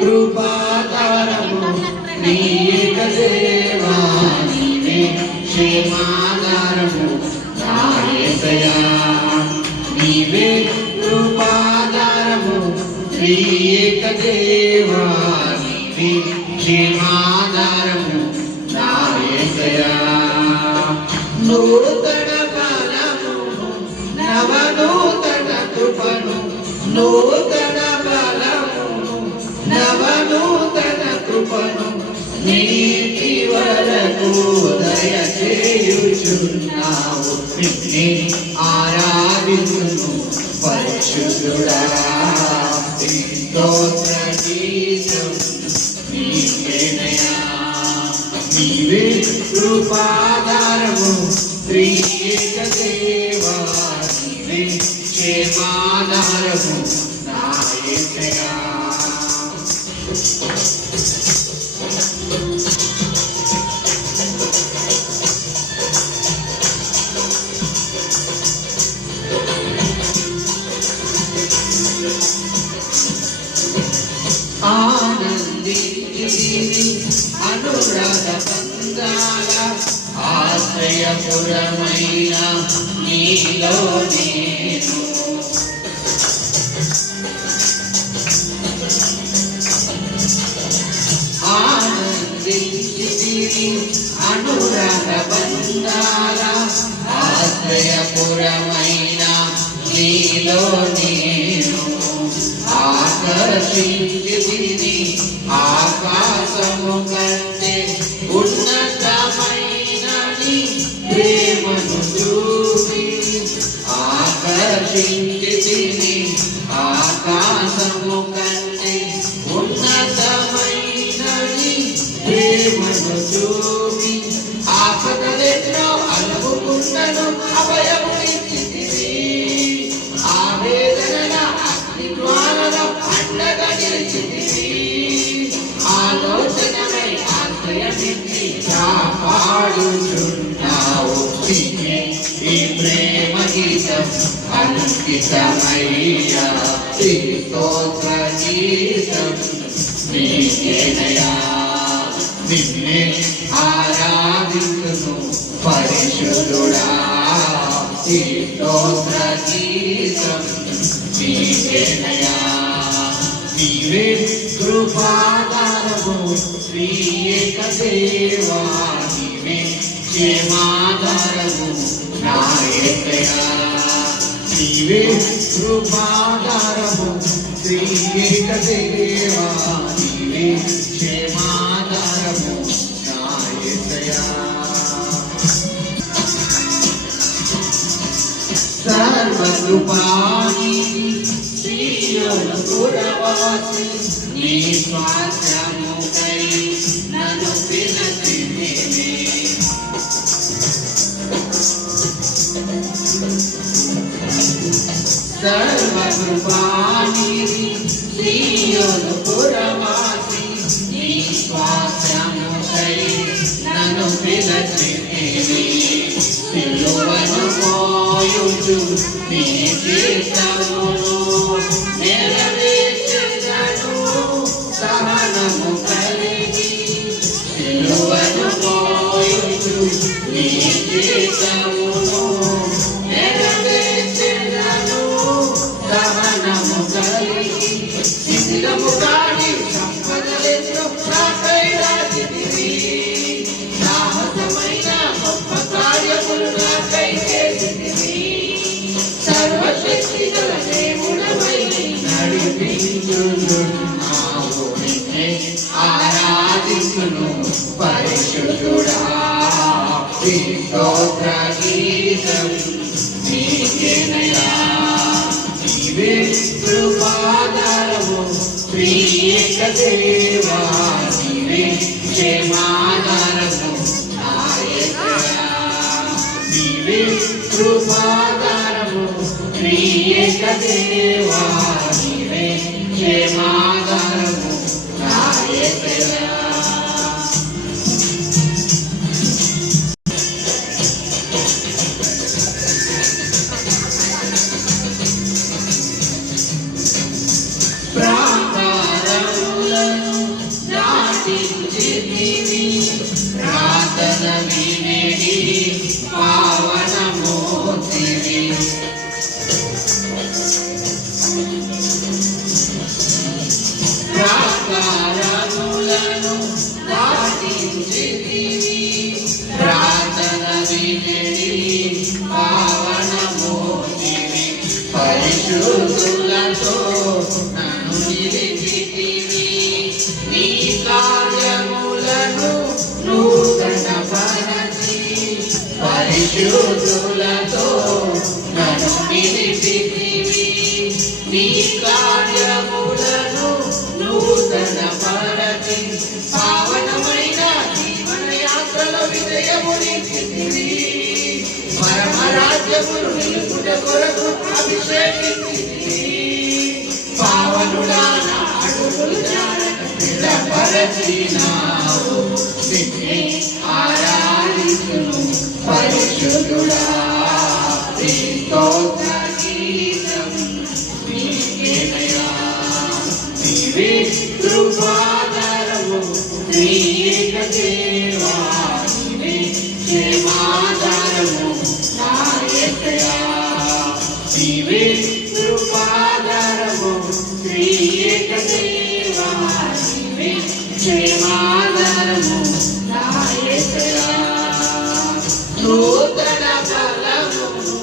కృపాధారము నీక దేవా నీవే క్షేమాధారము నా యేసయ్యా నీవే కృపాధారము నీక దేవా నీవే క్షేమాధారము నా యేసయ్యా నూతన బలము నవనూతన కృపను నూతన బలము నవనూతన కృపను నీటి వరకు దయచేయుచున్నావు నిన్నే ఆరాధించును పరిశుద్ధుడా స్తోత్ర గీతం నీకేనయా నీవే కృపాధారము త్రియేక దేవా నీవే క్షేమాధారము నా యేసయ్యా ఆనందించి అనురాగ బంధాల ఆశ్రయపురమైన నీలో నేను ఆనందించి అనురాగ బంధాల ఆశ్రయపురమైన నీలో నేను ఆకర్షించి ఆకాశము కంటే ఉన్నతమైన నీ ప్రేమను చూసి ఆకర్షించి ఆకాశము కంటే ఉన్నతమైన నీ ప్రేమను చూసి ఆపదలెన్నో అలుపుకుంటను అభయము ఇచ్చితివి ఆవేదనల అగ్ని జ్వాలలో అండగా నిలిచితివి ఆలోచనమై ఆశ్రయమిచ్చి కాపాడుచున్నావు ఈ ప్రేమ గీతం అంకితమయ్యా స్తోత్ర గీతం నీకేనయా నిన్నే ఆరాధించును పరిశుద్ధుడా స్తోత్ర గీతం నీకేనయా నీవే కృపాధారము త్రియేక దేవా నీవే క్షేమాధారము నా యేసయ్యా నీవే కృపాధారము త్రియేక దేవా నీవే క్షేమాధారము నా యేసయ్యా సర్వకృపాని సీయోను పురవాసి నీ స్వాస్థ్యముకై నన్ను పిలిచితివి సర్వకృపాని సీయోను పురవాసి నీ స్వాస్థ్యముకై నన్ను పిలిచితివి సిలువను మోయుచు నీ చిత్తమును నెరవేర్చెదను సహనము కలిగి సిలువను మోయుచు నీ చిత్తమును నెరవేర్చెదను సహనము కలిగి శిథిలము కాని సంపదలెన్నో నాకై రాసితివి సాహసమైన గొప్ప కార్యములు నాకై చేసితివి సర్వశక్తి గల దేవుడవై నడిపించుచున్నావు నిన్నే ఆరాధించును పరిశుద్ధుడా స్తోత్ర గీతం నీకేనయా నీవే కృపాధారము త్రియేక దేవా నీవే క్షేమాధారము నా యేసయ్యా నీవే కృపాధారము త్రియేక దేవా నీవే క్షేమాధారము నా యేసయ్యా నన్ను నిలిచితివి. నీ కార్యములను నూతనపరచి పరిశుద్ధులతో నన్ను నిలిపితివి. నీ కార్యములను నూతనపరచి పావనమైన జీవన యాత్రలో విజయమునిచ్చితివి. పరమరాజ్యమును నిలుపుట కొరకు అభిషేకించితివి. పావనుడా నా అడుగులు జారక స్థిరపరచినావు. నిన్నే ఆరాధించును పరిశుద్ధుడా. నీ స్తోత్ర గీతం నీకేనయ్యా. నీవే కృపాధారము నీ ఏక దేవా. నీవే క్షేమాధారము నా యేసయ్యా. నీవే కృపాధారము నీ ఏక దేవా. నీవే క్షేమాధారము నా యేసయ్యా. నూతన బలమును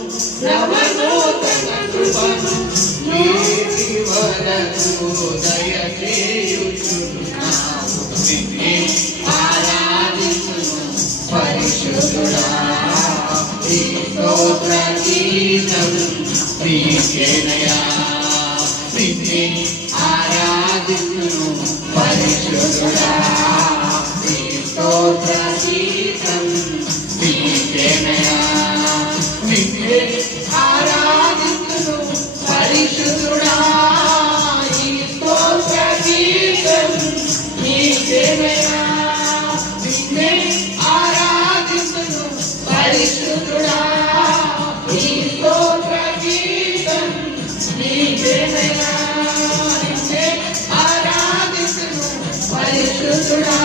నవనూతన కృపను నేటి వరకు దయచేయుచున్నావు. నిన్నే ఆరాధించును పరిశుద్ధుడా. నీ స్తోత్ర గీతం నీకేనయ్యా. నిన్నే ఆరాధించును పరిశుద్ధుడా. నీ స్తోత్ర గీతం నీకేనయ్యా. నిన్నే ఆరాధించును పరిశుద్ధుడా. ఈ స్తోత్ర గీతం నీకేనయ్యా. నిన్నే ఆరాధించును పరిశుద్ధుడా. ఈ స్తోత్ర గీతం నీకేనయ్యా. నిన్నే ఆరాధించును పరిశుద్ధుడా.